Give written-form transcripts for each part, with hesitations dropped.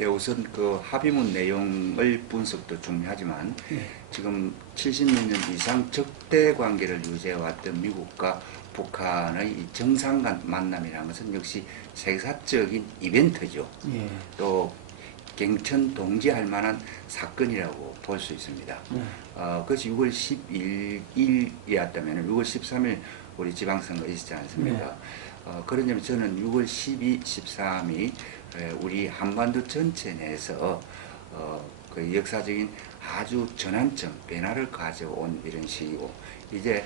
예, 우선 그 합의문 내용의 분석도 중요하지만 지금 70몇 년 이상 적대 관계를 유지해왔던 미국과 북한의 이 정상 간 만남이라는 것은 역시 세계사적인 이벤트죠. 예. 또 갱천 동지할 만한 사건이라고 볼 수 있습니다. 그것이 6월 11일이었다면 6월 13일 우리 지방선거 있었지 않습니까? 그런 점에서 저는 6월 12, 13이 우리 한반도 전체 내에서 그 역사적인 아주 전환점, 변화를 가져온 이런 시기고, 이제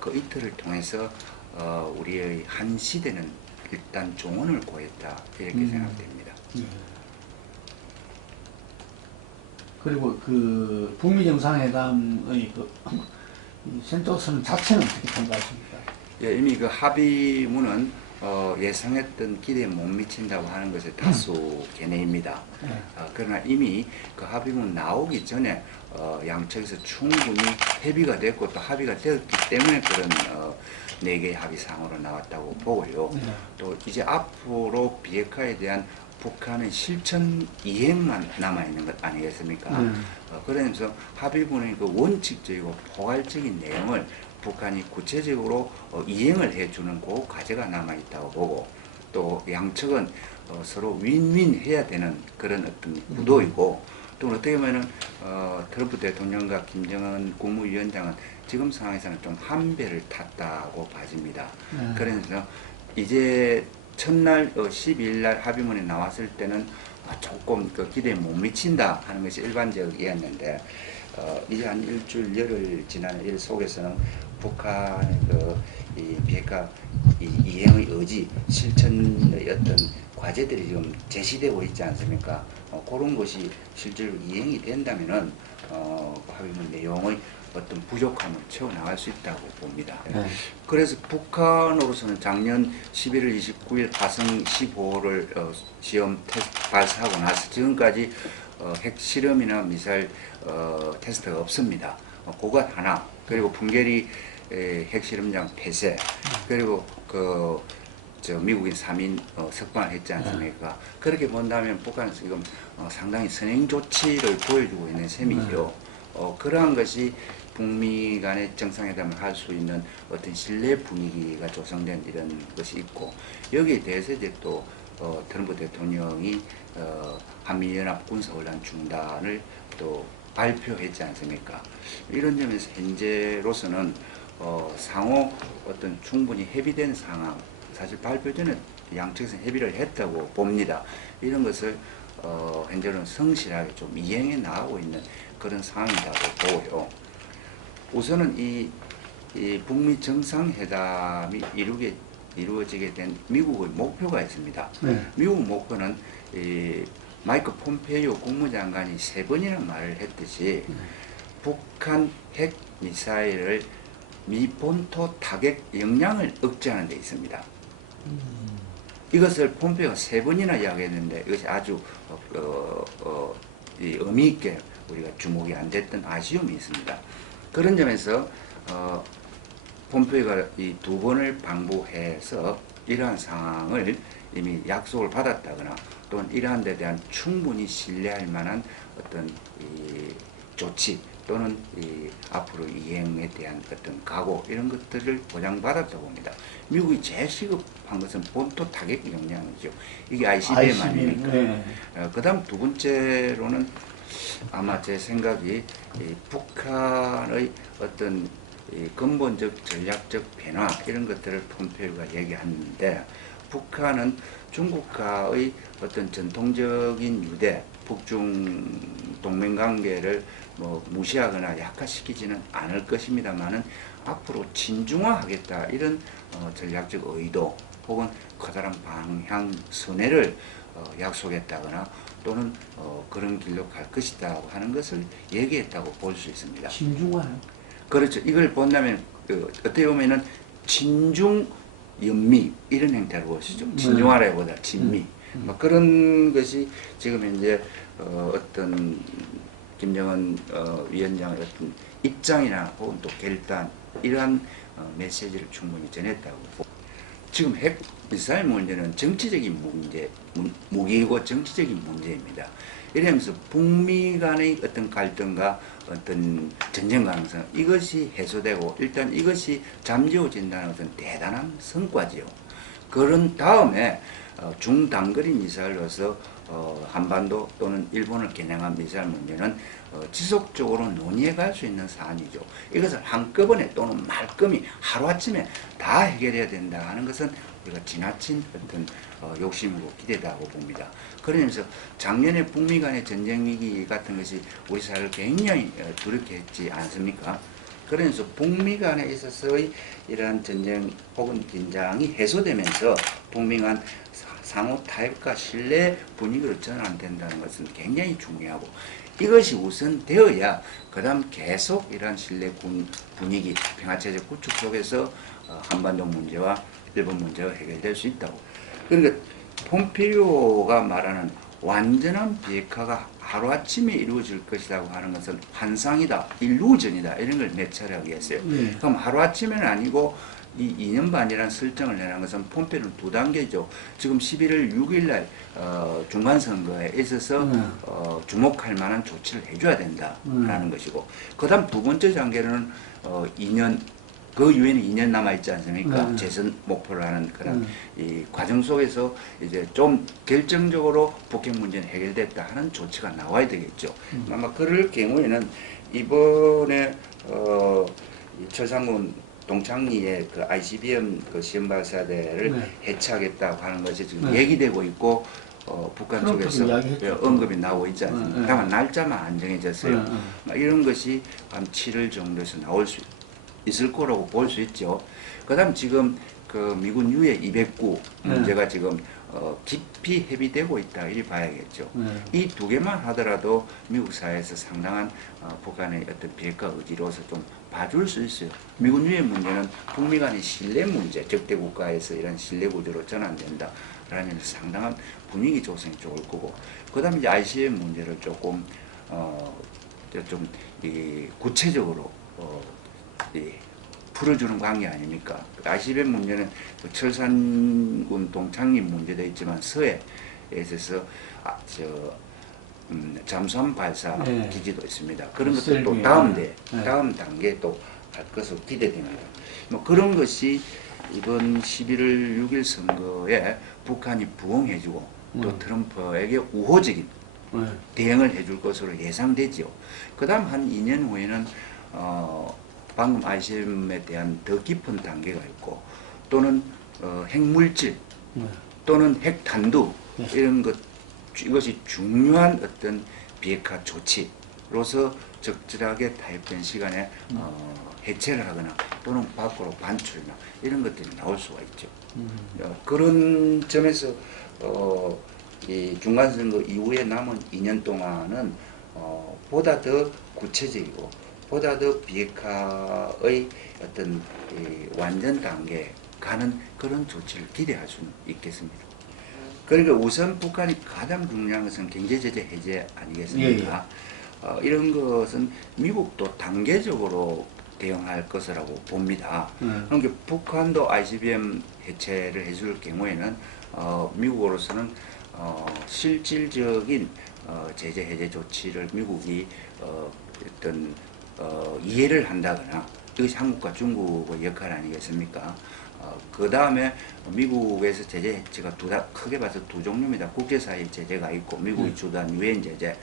그 이틀을 통해서 우리의 한 시대는 일단 종언을 고했다, 이렇게 생각됩니다. 그리고 그 북미 정상회담의 그 센터선 자체는 어떻게 평가하십니까? 예, 이미 그 합의문은 예상했던 기대에 못 미친다고 하는 것이 다수 견해입니다. 그러나 이미 그 합의문 나오기 전에 양측에서 충분히 협의가 됐고 또 합의가 되었기 때문에 그런 4개의 합의사항으로 나왔다고 보고요. 또 이제 앞으로 비핵화에 대한 북한의 실천 이행만 남아있는 것 아니겠습니까? 그러면서 합의문의 그 원칙적이고 포괄적인 내용을 북한이 구체적으로 이행을 해주는 그 과제가 남아있다고 보고, 또 양측은 서로 윈윈 해야 되는 그런 어떤 구도이고, 또 어떻게 보면은 트럼프 대통령과 김정은 국무위원장은 지금 상황에서는 좀 한 배를 탔다고 봐집니다. 그래서 이제 첫날 12일 날 합의문에 나왔을 때는 조금 그 기대에 못 미친다 하는 것이 일반적이었는데, 이제 한 일주일 열흘 지난 일 속에서는 북한의 이 비핵화 이행의 의지, 실천의 어떤 과제들이 지금 제시되고 있지 않습니까? 그런 것이 실제로 이행이 된다면은 합의문 내용의 어떤 부족함을 채워나갈 수 있다고 봅니다. 그래서 북한으로서는 작년 11월 29일 화성 15호를 시험 발사하고 나서 지금까지 핵실험이나 미사일 테스트가 없습니다. 그것 하나, 그리고 풍계리 핵실험장 폐쇄, 그리고 미국인 3인 석방을 했지 않습니까? 그렇게 본다면 북한은 지금 상당히 선행 조치를 보여주고 있는 셈이죠. 그러한 것이 북미 간의 정상회담을 할 수 있는 어떤 신뢰 분위기가 조성된 이런 것이 있고, 여기에 대해서 이제 또 트럼프 대통령이 한미연합 군사훈련 중단을 또 발표했지 않습니까? 이런 점에서 현재로서는 상호 어떤 충분히 협의된 상황, 사실 발표 전에 양측에서 협의를 했다고 봅니다. 이런 것을 현재는 성실하게 좀 이행해 나가고 있는 그런 상황이라고 보고요. 우선은 이 북미 정상회담이 이루어지게 된 미국의 목표가 있습니다. 미국 목표는 마이크 폼페이오 국무장관이 3번이나 말을 했듯이 북한 핵 미사일을 미 본토 타격 역량을 억제하는 데 있습니다. 이것을 폼페이오가 3번이나 이야기했는데 이것이 아주 의미 있게 우리가 주목이 안 됐던 아쉬움이 있습니다. 그런 점에서 폼페이오가 이 2번을 방북해서 이러한 상황을 이미 약속을 받았다거나 또는 이러한 데 대한 충분히 신뢰할 만한 어떤 이 조치 또는 앞으로 이행에 대한 어떤 각오, 이런 것들을 보장받았다고 봅니다. 미국이 제일 시급한 것은 본토 타격 역량이죠. 이게 ICBM아니니까. 그 다음 두 번째로는 아마 제 생각이 북한의 어떤 근본적 전략적 변화, 이런 것들을 폼페이오가 얘기하는데, 북한은 중국과의 어떤 전통적인 유대, 북중 동맹관계를 무시하거나 약화시키지는 않을 것입니다만은 앞으로 친중화하겠다, 이런 전략적 의도 혹은 커다란 방향 선회를 약속했다거나 또는 그런 길로 갈 것이다 하는 것을 얘기했다고 볼 수 있습니다. 친중화요? 그렇죠. 이걸 본다면 어떻게 보면은 친중 연미, 이런 형태로 보시죠. 친중화라기보다 친미. 그런 것이 지금 현재 어떤 김정은 위원장의 어떤 입장이나 혹은 또 결단, 이러한 메시지를 충분히 전했다고 보고, 지금 핵 미사일 문제는 정치적인 문제, 무기이고 정치적인 문제입니다. 이러면서 북미 간의 어떤 갈등과 어떤 전쟁 가능성 이것이 해소되고 일단 이것이 잠재워진다는 것은 대단한 성과지요. 그런 다음에 중단거리 미사일로서 한반도 또는 일본을 겨냥한 미사일 문제는 지속적으로 논의해 갈 수 있는 사안이죠. 이것을 한꺼번에 또는 말끔히 하루아침에 다 해결해야 된다 하는 것은 우리가 지나친 어떤 욕심이고 기대다고 봅니다. 그러면서 작년에 북미 간의 전쟁 위기 같은 것이 우리 사회를 굉장히 두렵게 했지 않습니까? 그러면서 북미 간에 있어서의 이러한 전쟁 혹은 긴장이 해소되면서 북미 간 상호 타협과 신뢰 분위기로 전환된다는 것은 굉장히 중요하고 이것이 우선 되어야 그 다음 계속 이러한 신뢰 분위기, 평화체제 구축 속에서 한반도 문제와 일본 문제가 해결될 수 있다고. 그러니까 폼페이오가 말하는 완전한 비핵화가 하루아침에 이루어질 것이라고 하는 것은 환상이다, 일루전이다 이런 걸 매찰하게 했어요. 그럼 하루아침에는 아니고 이 2년 반이라는 설정을 내는 것은 폼페이오는 2단계죠. 지금 11월 6일 날 중간선거에 있어서 주목할 만한 조치를 해줘야 된다라는 것이고 그 다음 두 번째 단계는 2년 그 이후에는 2년 남아있지 않습니까? 재선 목표를 하는 그런 이 과정 속에서 이제 좀 결정적으로 북핵 문제는 해결됐다 하는 조치가 나와야 되겠죠. 아마 그럴 경우에는 이번에 이 철상군 동창리의 그 ICBM 그 시험발사대를 해체하겠다고 하는 것이 지금 얘기되고 있고 북한 쪽에서 언급이 나오고 있지 않습니까? 다만 날짜만 안 정해졌어요. 이런 것이 한 7월 정도에서 나올 수 있을 거라고 볼 수 있죠. 그 다음 지금 그 미군 유해 209 문제가 지금 깊이 협의되고 있다 이리 봐야겠죠. 이 두 개만 하더라도 미국 사회에서 상당한 북한의 어떤 비핵화 의지로서 좀 봐줄 수 있어요. 미군 유해 문제는 북미 간의 신뢰 문제, 적대 국가에서 이런 신뢰 구조로 전환된다. 라면 상당한 분위기 조성이 좋을 거고, 그 다음에 이제 ICM 문제를 조금 좀 구체적으로 풀어주는 관계 아닙니까? ICBM 문제는 철산군 동창리 문제도 있지만 서해에 있어서 잠수함 발사 기지도 있습니다. 그런 것도 또 다음 단계에 또 할 것으로 기대됩니다. 뭐 그런 것이 이번 11월 6일 선거에 북한이 부응해주고 또 트럼프에게 우호적인 대응을 해줄 것으로 예상되지요. 그 다음 한 2년 후에는 방금 ICBM에 대한 더 깊은 단계가 있고 또는 핵물질 또는 핵탄두 이런 것 이것이 중요한 어떤 비핵화 조치로서 적절하게 타협된 시간에 해체를 하거나 또는 밖으로 반출이나 이런 것들이 나올 수가 있죠. 그런 점에서 이 중간선거 이후에 남은 2년 동안은 보다 더 구체적이고 보다 더 비핵화의 어떤 완전 단계에 가는 그런 조치를 기대할 수는 있겠습니다. 그러니까 우선 북한이 가장 중요한 것은 경제제재 해제 아니겠습니까? 이런 것은 미국도 단계적으로 대응할 것이라고 봅니다. 그러니까 북한도 ICBM 해체를 해줄 경우에는 미국으로서는 실질적인 제재 해제 조치를 미국이 어떤 이해를 한다거나 이것이 한국과 중국의 역할 아니겠습니까? 그 다음에 미국에서 제재 해체가 크게 봐서 두 종류입니다. 국제사회 제재가 있고 미국이 주도한 유엔 제재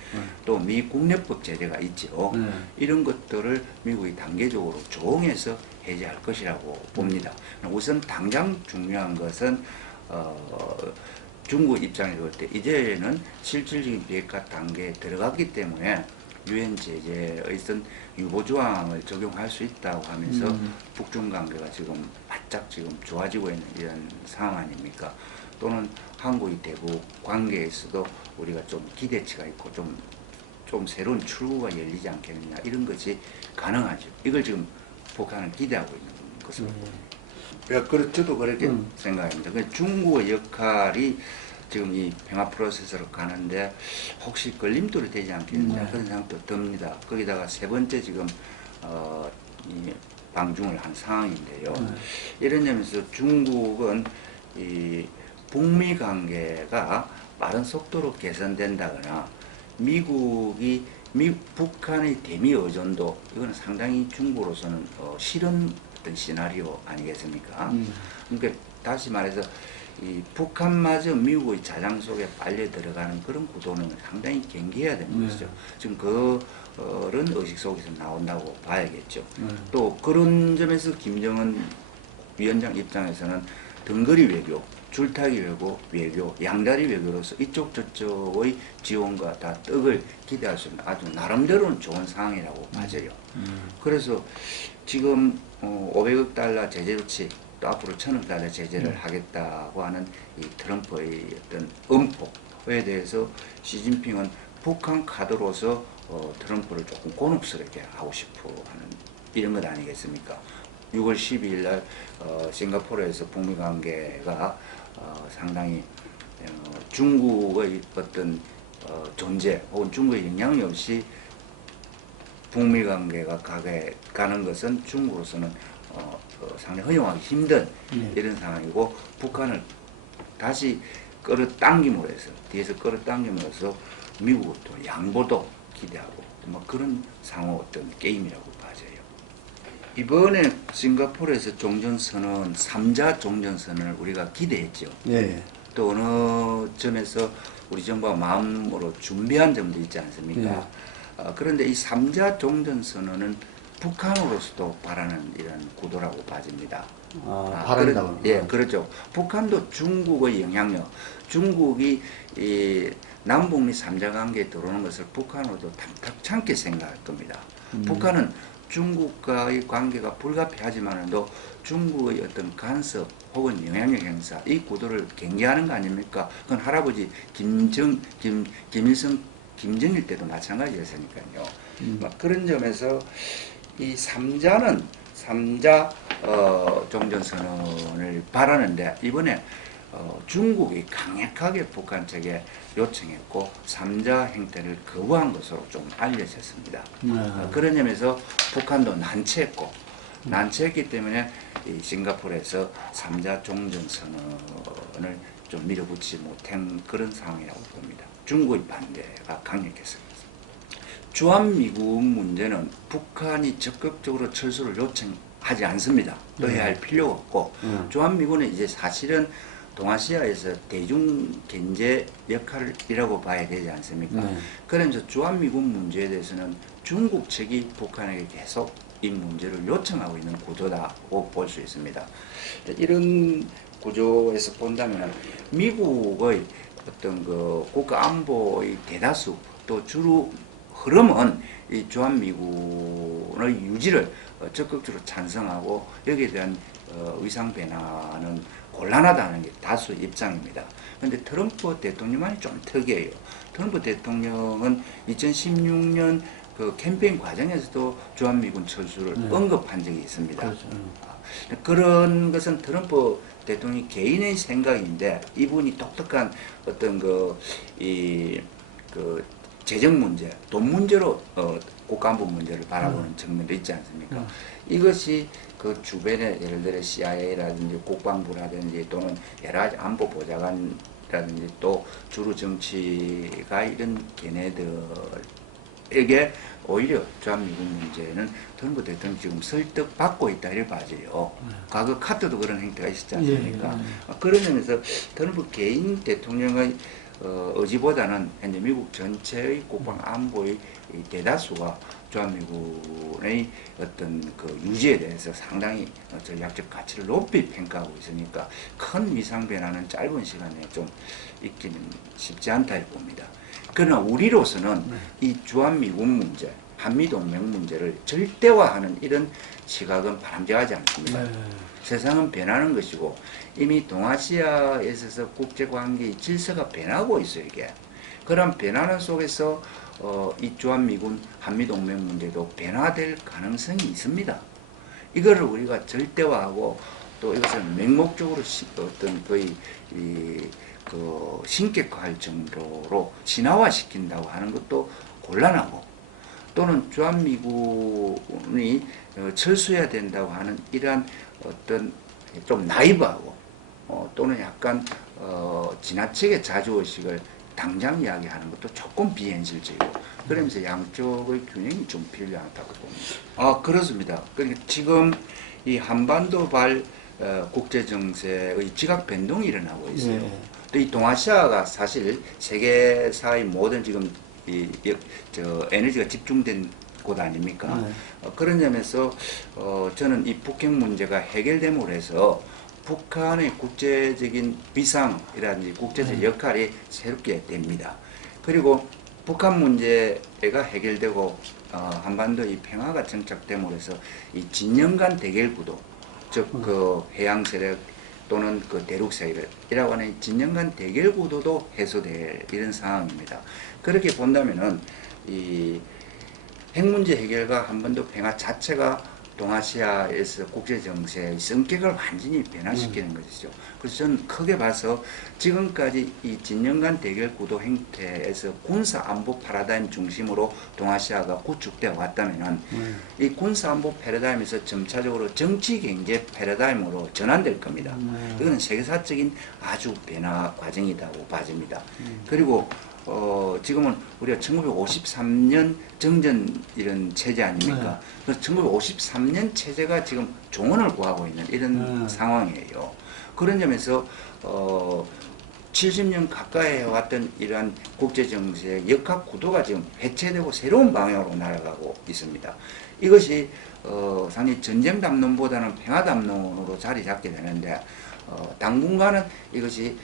또 미 국내법 제재가 있죠. 이런 것들을 미국이 단계적으로 조응해서 해제할 것이라고 봅니다. 우선 당장 중요한 것은 중국 입장에서 볼 때 이제는 실질적인 비핵화 단계에 들어갔기 때문에 유엔 제재의 어떤 유보조항을 적용할 수 있다고 하면서 북중 관계가 지금 바짝 지금 좋아지고 있는 이런 상황 아닙니까? 또는 한국이 대북 관계에서도 우리가 좀 기대치가 있고 좀 새로운 출구가 열리지 않겠느냐 이런 것이 가능하죠. 이걸 지금 북한은 기대하고 있는 것으로 봅니다. 저도 그렇게 생각합니다. 중국의 역할이 지금 이 평화 프로세스로 가는데 혹시 걸림돌이 되지 않겠느냐 그런 생각도 듭니다. 거기다가 세 번째 지금 이 방중을 한 상황인데요. 이런 점에서 중국은 이 북미 관계가 빠른 속도로 개선된다거나 북한의 대미 의존도 이거는 상당히 중국으로서는 싫은 어떤 시나리오 아니겠습니까? 그러니까 다시 말해서 이 북한마저 미국의 자장 속에 빨려 들어가는 그런 구도는 상당히 경계해야 되는 것이죠. 지금 그런 의식 속에서 나온다고 봐야겠죠. 또 그런 점에서 김정은 위원장 입장에서는 등거리 외교, 줄타기 외교, 양다리 외교로서 이쪽 저쪽의 지원과 다 떡을 기대할 수 있는 아주 나름대로는 좋은 상황이라고 봐져요. 그래서 지금 500억 달러 제재 조치 또 앞으로 1000억 달러 제재를 하겠다고 하는 이 트럼프의 어떤 엄포에 대해서 시진핑은 북한 카드로서 트럼프를 조금 곤혹스럽게 하고 싶어 하는 이런 것 아니겠습니까? 6월 12일 날 싱가포르에서 북미 관계가 상당히 중국의 어떤 존재 혹은 중국의 영향이 없이 북미 관계가 가는 것은 중국으로서는 상당히 허용하기 힘든 이런 상황이고 북한을 다시 끌어당김으로해서 뒤에서 끌어당김으로써 미국은 또 양보도 기대하고 뭐 그런 상호 어떤 게임이라고 봐져요. 이번에 싱가포르에서 종전선언 3자 종전선언을 우리가 기대했죠. 네. 또 어느 점에서 우리 정부가 마음으로 준비한 점도 있지 않습니까? 그런데 이 3자 종전선언은 북한으로서도 바라는 이런 구도라고 봐집니다. 바란다고. 예, 그렇죠. 북한도 중국의 영향력, 중국이 이 남북미 3자 관계에 들어오는 것을 북한으로도 탐탁찮게 생각할 겁니다. 북한은 중국과의 관계가 불가피하지만도 중국의 어떤 간섭 혹은 영향력 행사 이 구도를 경계하는 거 아닙니까? 그건 할아버지 김정일 때도 마찬가지였으니까요. 그런 점에서 이 3자는 3자 종전선언을 바라는데 이번에 중국이 강력하게 북한 측에 요청했고 3자 행태를 거부한 것으로 좀 알려졌습니다. 그런 점에서 북한도 난처했기 때문에 이 싱가포르에서 3자 종전선언을 좀 밀어붙이지 못한 그런 상황이라고 봅니다. 중국의 반대가 강력했습니다. 주한미군 문제는 북한이 적극적으로 철수를 요청하지 않습니다. 또 해야 할 필요가 없고 주한미군은 이제 사실은 동아시아에서 대중 견제 역할이라고 봐야 되지 않습니까? 그러면서 주한미군 문제에 대해서는 중국 측이 북한에게 계속 이 문제를 요청하고 있는 구조다고 볼 수 있습니다. 이런 구조에서 본다면 미국의 어떤 그 국가 안보의 대다수 또 주로 흐름은 이 주한미군의 유지를 적극적으로 찬성하고 여기에 대한 의상 변화는 곤란하다는 게 다수 입장입니다. 그런데 트럼프 대통령만이 좀 특이해요. 트럼프 대통령은 2016년 그 캠페인 과정에서도 주한미군 철수를 언급한 적이 있습니다. 그렇죠. 그런 것은 트럼프 대통령 개인의 생각인데 이분이 독특한 어떤 재정 문제, 돈 문제로 국가안보 문제를 바라보는 측면도 있지 않습니까? 이것이 그 주변에 예를 들어 CIA라든지 국방부라든지 또는 여러 가지 안보 보좌관이라든지 또 주로 정치가 이런 걔네들에게 오히려 주한미군 문제는 트럼프 대통령이 지금 설득받고 있다 이렇게 봐져요. 과거 카트도 그런 행태가 있었지 않습니까? 그런 면에서 트럼프 개인 대통령의 의지보다는 현재 미국 전체의 국방 안보의 대다수가 주한미군의 어떤 그 유지에 대해서 상당히 전략적 가치를 높이 평가하고 있으니까 큰 위상 변화는 짧은 시간에 좀 있기는 쉽지 않다 이렇게 봅니다. 그러나 우리로서는 이 주한미군 문제, 한미동맹 문제를 절대화하는 이런 시각은 바람직하지 않습니다. 세상은 변하는 것이고 이미 동아시아에 있어서 국제관계의 질서가 변하고 있어요. 이게 그런 변화는 속에서 이 주한미군 한미동맹 문제도 변화될 가능성이 있습니다. 이거를 우리가 절대화하고 또 이것을 맹목적으로 어떤 거의 신격화할 정도로 진화화시킨다고 하는 것도 곤란하고 또는 주한미군이 철수해야 된다고 하는 이러한 어떤 좀 나이브하고 또는 약간 지나치게 자주의식을 당장 이야기하는 것도 조금 비현실적이고 그러면서 양쪽의 균형이 좀 필요하다고 봅니다. 그렇습니다. 그러니까 지금 이 한반도발 국제 정세의 지각 변동이 일어나고 있어요. 네. 또 이 동아시아가 사실 세계사의 모든 지금 에너지가 집중된 곳 아닙니까? 네. 그런 점에서 저는 이 북핵 문제가 해결됨으로 해서 북한의 국제적인 위상이라든지 국제적 역할이 새롭게 됩니다. 그리고 북한 문제가 해결되고 한반도의 평화가 정착됨으로 해서 이 진영 간 대결 구도, 즉 그 해양 세력 또는 그 대륙 세력이라고 하는 진영 간 대결 구도도 해소될 이런 상황입니다. 그렇게 본다면은 이 핵 문제 해결과 한반도 평화 자체가 동아시아에서 국제 정세의 성격을 완전히 변화시키는 것이죠. 그래서 저는 크게 봐서 지금까지 이 진영 간 대결 구도 형태에서 군사 안보 패러다임 중심으로 동아시아가 구축되어 왔다면은 이 군사 안보 패러다임에서 점차적으로 정치 경제 패러다임으로 전환될 겁니다. 이거는 세계사적인 아주 변화 과정이라고 봐집니다. 그리고 지금은 우리가 1953년 정전 이런 체제 아닙니까? 그래서 1953년 체제가 지금 종언을 구하고 있는 이런 상황이에요. 그런 점에서 70년 가까이 해왔던 이러한 국제정세의 역학 구도가 지금 해체되고 새로운 방향으로 날아가고 있습니다. 이것이 상당히 전쟁 담론보다는 평화 담론으로 자리 잡게 되는데 당분간은 이것이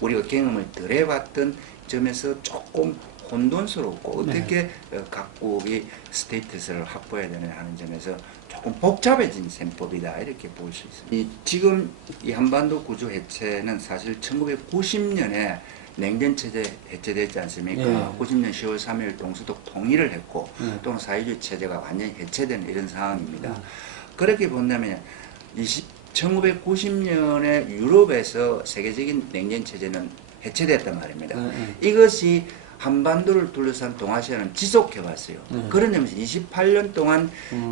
우리가 경험을 덜 해봤던 점에서 조금 혼돈스럽고 어떻게 각국이 스테이터스를 확보해야 되느냐 하는 점에서 조금 복잡해진 셈법이다 이렇게 볼 수 있습니다. 지금 이 한반도 구조 해체는 사실 1990년에 냉전체제 해체되지 않습니까? 90년 10월 3일 동서독 통일을 했고 또는 사회주의 체제가 완전히 해체되는 이런 상황입니다. 그렇게 본다면 1990년에 유럽에서 세계적인 냉전체제는 해체됐단 말입니다. 이것이 한반도를 둘러싼 동아시아는 지속해왔어요. 그런 점에서 28년 동안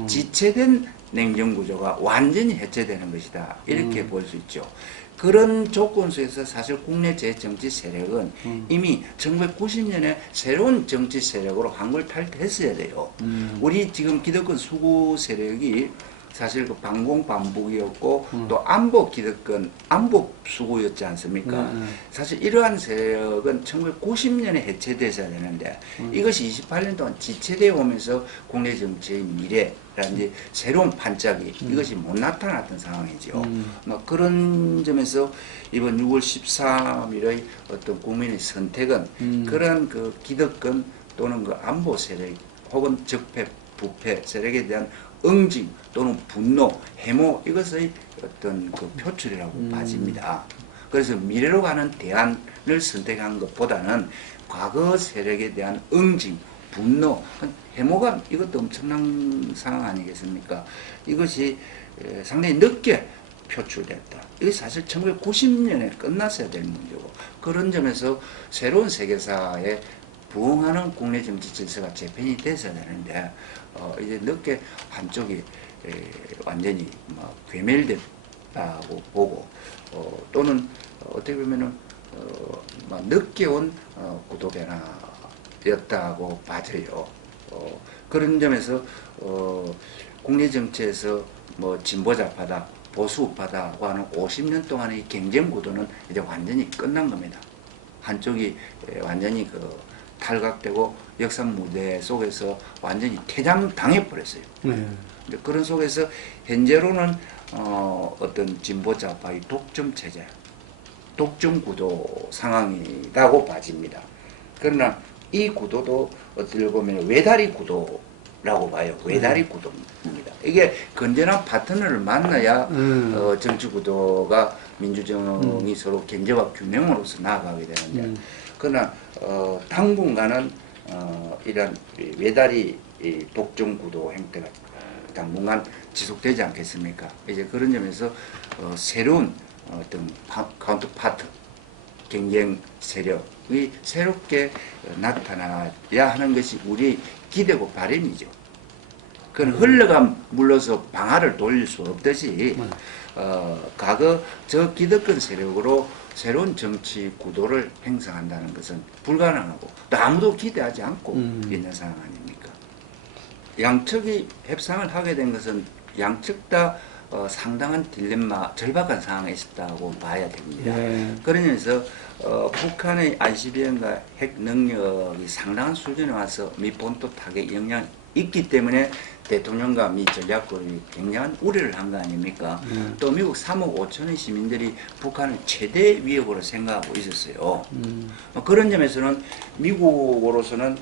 지체된 냉전구조가 완전히 해체되는 것이다. 이렇게 볼 수 있죠. 그런 조건 속에서 사실 국내 제정치 세력은 이미 1990년에 새로운 정치 세력으로 한글 탈퇴했어야 돼요. 우리 지금 기득권 수구 세력이 사실 그 반공반복이었고 또 안보 기득권 안보 수구였지 않습니까? 사실 이러한 세력은 1990년에 해체됐어야 되는데 이것이 28년 동안 지체되어 오면서 국내 정치의 미래라든지 새로운 반짝이 이것이 못 나타났던 상황이죠. 그런 점에서 이번 6월 13일의 어떤 국민의 선택은 그런 그 기득권 또는 그 안보 세력 혹은 적폐 부패 세력에 대한 응징 또는 분노, 해모 이것의 어떤 그 표출이라고 봐집니다. 그래서 미래로 가는 대안을 선택한 것보다는 과거 세력에 대한 응징, 분노, 해모가 이것도 엄청난 상황 아니겠습니까? 이것이 상당히 늦게 표출됐다. 이게 사실 1990년에 끝났어야 될 문제고 그런 점에서 새로운 세계사에 부응하는 국내 정치 질서가 재편이 됐어야 되는데 이제 늦게 한쪽이 완전히 괴멸됐다고 보고 또는 어떻게 보면은 늦게 온 구도 변화였다고 봐져요. 그런 점에서 국내 정치에서 진보좌파다 보수우파다고 하는 50년 동안의 경쟁 구도는 이제 완전히 끝난 겁니다. 한쪽이 완전히 탈각되고 역사 무대 속에서 완전히 퇴장당해버렸어요. 그런 속에서 현재로는 어떤 진보좌파의 독점체제, 독점구도 상황이라고 봐집니다. 그러나 이 구도도 어떻게 보면 외다리 구도라고 봐요. 외다리 구도입니다. 이게 건전한 파트너를 만나야 정치구도가 민주정이 서로 견제와 균형으로서 나아가게 되는데 그러나 당분간은 이런 외다리 독점구도 형태가 당분간 지속되지 않겠습니까? 이제 그런 점에서 새로운 어떤 카운터파트 경쟁 세력 새롭게 나타나야 하는 것이 우리 기대고 바람이죠. 그건 흘러가 물러서 방아를 돌릴 수 없듯이 과거 저 기득권 세력으로 새로운 정치 구도를 형성한다는 것은 불가능하고 또 아무도 기대하지 않고 있는 상황 아닙니까? 양측이 협상을 하게 된 것은 양측 다 상당한 딜레마, 절박한 상황에 있었다고 봐야 됩니다. 네. 그러면서 북한의 ICBM과 핵 능력이 상당한 수준에 와서 미 본토 타격 영향이 있기 때문에 대통령과 미 전략국이 굉장한 우려를 한 거 아닙니까? 또 미국 3억 5천의 시민들이 북한을 최대 위협으로 생각하고 있었어요. 그런 점에서는 미국으로서는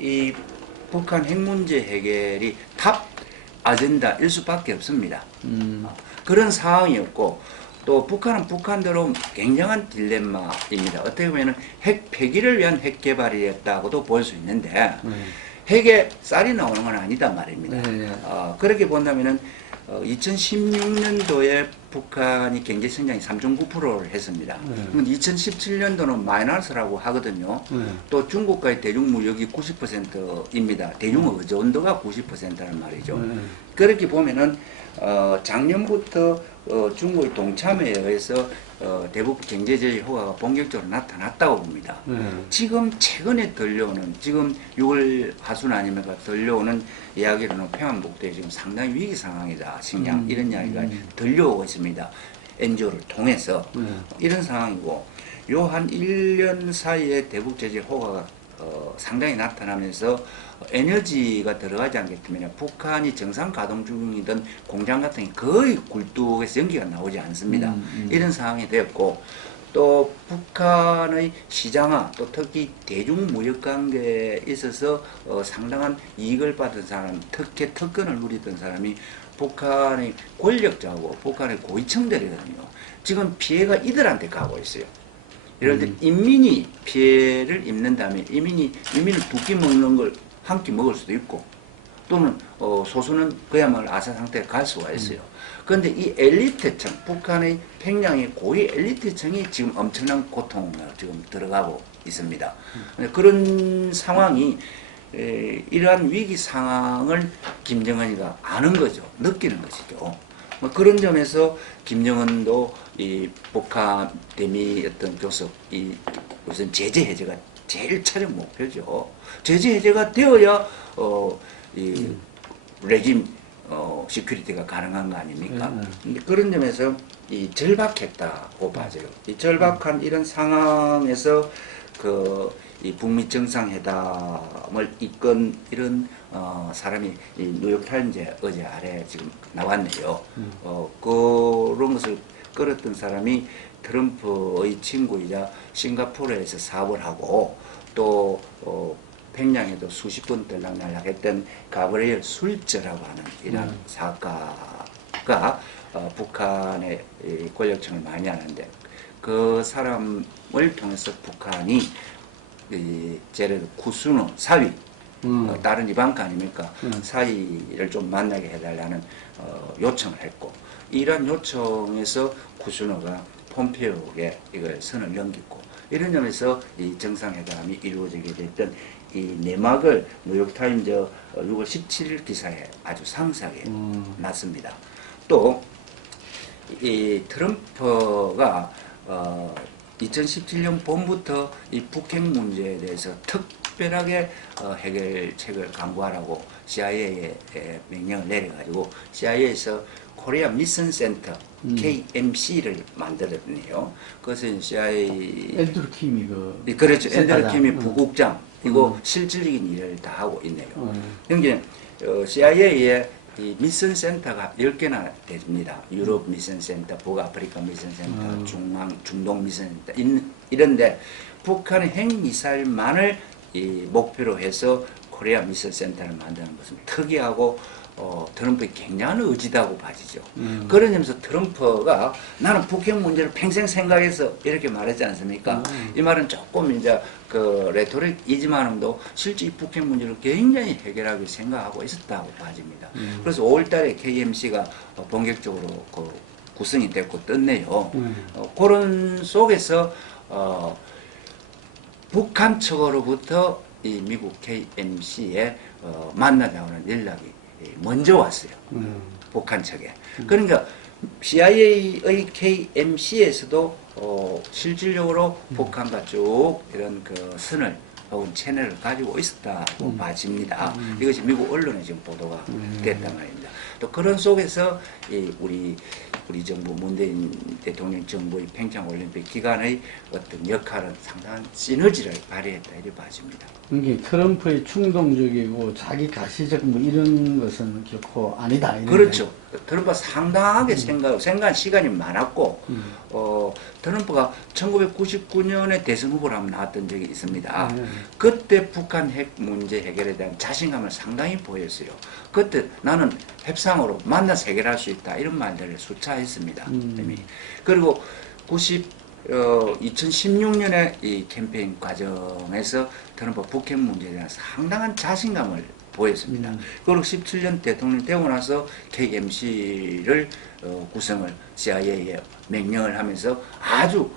이 북한 핵 문제 해결이 탑 아젠다일 수밖에 없습니다. 그런 상황이었고 또 북한은 북한대로 굉장한 딜레마입니다. 어떻게 보면 핵 폐기를 위한 핵 개발이었다고도 볼 수 있는데 핵에 쌀이 나오는 건 아니다 말입니다. 그렇게 본다면은 2016년도에 북한이 경제 성장이 3.9%를 했습니다. 2017년도는 마이너스라고 하거든요. 또 중국과의 대중 무역이 90%입니다. 대중 의존도가 90%란 말이죠. 그렇게 보면은 작년부터 중국의 동참에 의해서 대북 경제적 효과가 본격적으로 나타났다고 봅니다. 지금 최근에 들려오는 지금 6월 하순 아니면 들려오는 이야기로는 평안북도에 지금 상당히 위기 상황이다. 식량 이런 이야기가 들려오고 있습니다. NGO를 통해서 이런 상황이고 요 한 1년 사이에 대북 제재 효과가 상당히 나타나면서 에너지가 들어가지 않기 때문에 북한이 정상 가동 중이던 공장 같은 게 거의 굴뚝에서 연기가 나오지 않습니다. 이런 상황이 되었고 또 북한의 시장화 또 특히 대중무역 관계에 있어서 상당한 이익을 받은 사람 특히 특권을 누리던 사람이 북한의 권력자고 북한의 고위층들이거든요. 지금 피해가 이들한테 가고 있어요. 예를 들어 인민이 피해를 입는다면 인민은 두 끼 먹는 걸 한 끼 먹을 수도 있고 또는 소수는 그야말로 아사 상태에 갈 수가 있어요. 그런데 이 엘리트층, 북한의 평양의 고위 엘리트층이 지금 엄청난 고통을 지금 들어가고 있습니다. 그런 상황이 이러한 위기 상황을 김정은이가 아는 거죠. 느끼는 것이죠. 그런 점에서 김정은도 이 북한 대미 어떤 교섭, 이 우선 제재 해제가 제일 차적 목표죠. 제재 해제가 되어야 이 레짐 시큐리티가 가능한 거 아닙니까? 그런 점에서 이 절박했다고 봐져요. 이 절박한 이런 상황에서 이 북미 정상회담을 이끈 이런 사람이 이 뉴욕타임즈에 어제 아래 지금 나왔네요. 그런 것을 끌었던 사람이 트럼프의 친구이자 싱가포르에서 사업을 하고 또 평양에도 수십 번 들락날락했던 가브리엘 술저라고 하는 이런 작가가 북한의 권력층을 많이 하는데 그 사람을 통해서 북한이 예를 들어 쿠스노 사위 다른 이방카 아닙니까? 사위를 좀 만나게 해달라는 요청을 했고 이러한 요청에서 쿠스노가 폼페오에게 이걸 선을 넘겼고 이런 점에서 이 정상회담이 이루어지게 됐던 이 내막을 뉴욕타임즈 6월 17일 기사에 아주 상세하게 놨습니다. 또 이 트럼프가 2017년 봄부터 이 북핵 문제에 대해서 특별하게 해결책을 강구하라고 CIA에 명령을 내려가지고 CIA에서 코리아 미션 센터 KMC를 만들었네요. 그것은 CIA 앤드루 킴이 그렇죠. 앤드루 킴이 부국장이고 실질적인 일을 다 하고 있네요. 그러니까 CIA에 이 미션 센터가 10개나 됩니다. 유럽 미션 센터, 북아프리카 미션 센터, 중동 미션 센터 이런데 북한의 핵미사일만을 이 목표로 해서 코리아 미션 센터를 만드는 것은 특이하고 트럼프의 굉장한 의지다고 봐지죠. 그런 점에서 트럼프가 나는 북핵 문제를 평생 생각해서 이렇게 말했지 않습니까? 이 말은 조금 이제 그 레토릭이지만도 실제 이 북핵 문제를 굉장히 해결하기 생각하고 있었다고 봐집니다. 그래서 5월달에 KMC가 본격적으로 구성이 됐고 떴네요. 그런 속에서 북한 측으로부터 이 미국 KMC에 만나자는 연락이 먼저 왔어요. 북한 측에. 그러니까 CIA의 KMC에서도 실질적으로 북한과 쭉 이런 그 선을 혹은 채널을 가지고 있었다고 봐집니다. 이것이 미국 언론에 지금 보도가 됐단 말입니다. 또 그런 속에서 우리 정부 문재인 대통령 정부의 평창 올림픽 기간의 어떤 역할은 상당한 시너지를 발휘했다 이렇게 봐집니다. 이게 트럼프의 충동적이고 자기 가시적 뭐 이런 것은 결코 아니다. 그렇죠. 트럼프가 상당하게 생각한 시간이 많았고, 트럼프가 1999년에 대선 후보로 한번 나왔던 적이 있습니다. 그때 북한 핵 문제 해결에 대한 자신감을 상당히 보였어요. 그때 나는 협상으로 만나서 해결할 수 있다. 이런 말들을 수차 했습니다. 이미. 그리고 2016년에 이 캠페인 과정에서 트럼프 북핵 문제에 대한 상당한 자신감을 보였습니다. 그리고 17년 대통령 되고 나서 KMC를 구성을 CIA에 명령을 하면서 아주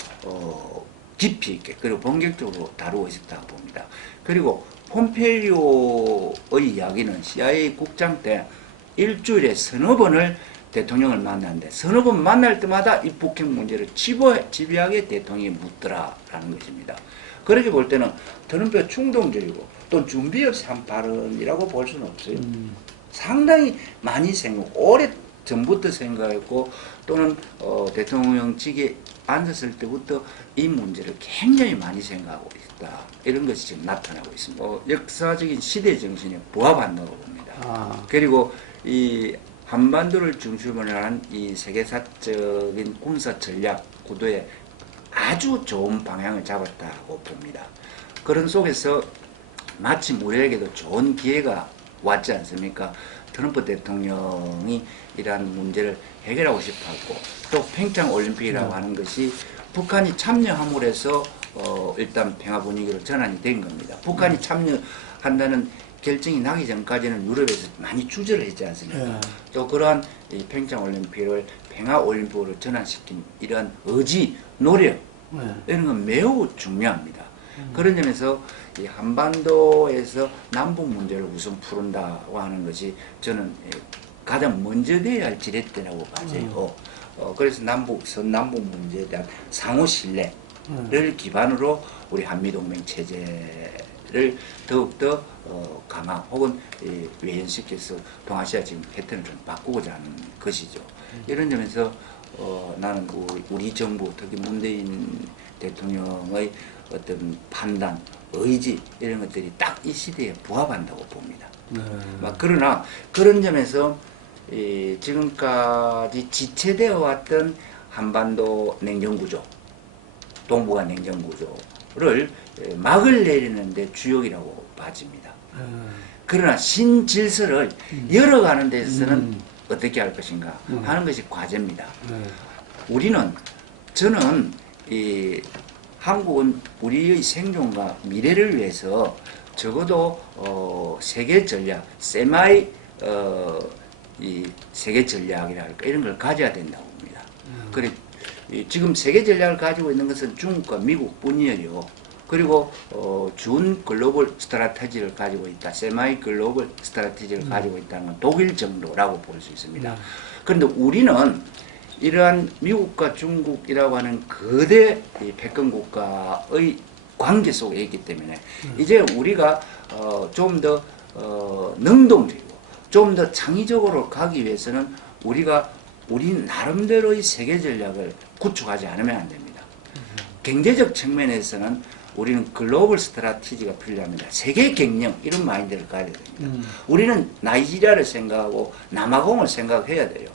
깊이 있게 그리고 본격적으로 다루고 있었다고 봅니다. 그리고 폼페이오의 이야기는 CIA 국장 때 일주일에 서너 번을 대통령을 만났는데 서너 번 만날 때마다 이 북핵 문제를 집요하게 대통령이 묻더라라는 것입니다. 그렇게 볼 때는 트럼프가 충동적이고 또 준비 없이 한 발언이라고 볼 수는 없어요. 상당히 많이 오래 전부터 생각했고 또는 대통령직에 앉았을 때부터 이 문제를 굉장히 많이 생각하고 있다. 이런 것이 지금 나타나고 있습니다. 역사적인 시대 정신에 부합한다고 봅니다. 그리고 이 한반도를 중심으로 한 이 세계사적인 군사 전략 구도에 아주 좋은 방향을 잡았다고 봅니다. 그런 속에서 마침 우리에게도 좋은 기회가 왔지 않습니까? 트럼프 대통령이 이러한 문제를 해결하고 싶어 했고 또 평창 올림픽이라고 하는 것이 북한이 참여함으로 해서 일단 평화 분위기로 전환이 된 겁니다. 북한이 참여한다는 결정이 나기 전까지는 유럽에서 많이 주저를 했지 않습니까? 또 그러한 이 평창 올림픽을 평화 올림픽으로 전환시킨 이러한 의지, 노력 이런 건 매우 중요합니다. 그런 점에서 이 한반도에서 남북 문제를 우선 푸른다고 하는 것이 저는 가장 먼저 돼야 할 지렛대라고 봐져요. 그래서 선남북 문제에 대한 상호 신뢰를 기반으로 우리 한미동맹 체제를 더욱더 강화 혹은 외연시켜서 동아시아 지금 패턴을 좀 바꾸고자 하는 것이죠. 이런 점에서 나는 우리 정부 특히 문재인 대통령의 어떤 판단, 의지 이런 것들이 딱 이 시대에 부합한다고 봅니다. 그러나 그런 점에서 지금까지 지체되어 왔던 한반도 냉전구조, 동북아 냉전구조를 막을 내리는 데 주역이라고 봐집니다. 그러나 신질서를 열어가는 데 있어서는 어떻게 할 것인가 하는 것이 과제입니다. 저는 한국은 우리의 생존과 미래를 위해서 적어도 세계 전략, 이 세계 전략이랄까 이런 걸 가져야 된다고 봅니다. 그래 지금 세계 전략을 가지고 있는 것은 중국과 미국뿐이에요. 그리고 준 글로벌 스트라테지를 가지고 있다. 세마이 글로벌 스트라테지를 가지고 있다는 건 독일 정도라고 볼 수 있습니다. 그런데 우리는 이러한 미국과 중국이라고 하는 거대 패권 국가의 관계 속에 있기 때문에 이제 우리가 좀 더 능동적이고 좀 더 창의적으로 가기 위해서는 우리 나름대로의 세계 전략을 구축하지 않으면 안 됩니다. 경제적 측면에서는 우리는 글로벌 스트라티지가 필요합니다. 세계 경영 이런 마인드를 가져야 됩니다. 우리는 나이지리아를 생각하고 남아공을 생각해야 돼요.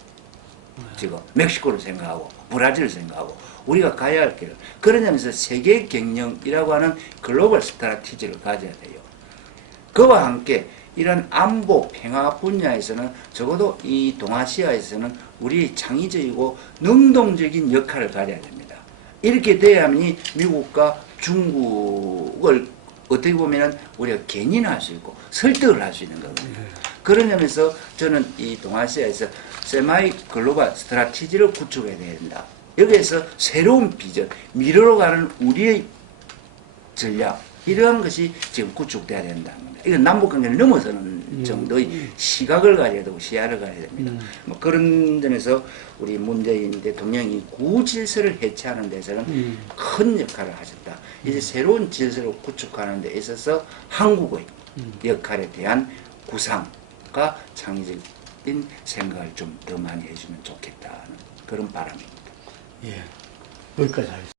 지금 멕시코를 생각하고 브라질을 생각하고 우리가 가야 할 길을 그런 점에서 세계 경영이라고 하는 글로벌 스트라티지를 가져야 돼요. 그와 함께 이런 안보 평화 분야에서는 적어도 이 동아시아에서는 우리 창의적이고 능동적인 역할을 가져야 됩니다. 이렇게 돼야만이 미국과 중국을 어떻게 보면은 우리가 견인할 수 있고 설득을 할 수 있는 거거든요. 그런 점에서 저는 이 동아시아에서 세마이 글로벌 스트라티지를 구축해야 된다. 여기에서 새로운 비전, 미래로 가는 우리의 전략, 이러한 것이 지금 구축돼야 된다는 겁니다. 이건 남북관계를 넘어서는 정도의 시각을 가져야 되고 시야를 가져야 됩니다. 뭐 그런 점에서 우리 문재인 대통령이 구질서를 해체하는 데서는 큰 역할을 하셨다. 이제 새로운 질서를 구축하는 데 있어서 한국의 역할에 대한 구상과 창의적인 생각을 좀 더 많이 해주면 좋겠다는 그런 바람입니다. 예, 여기까지 하겠습니다.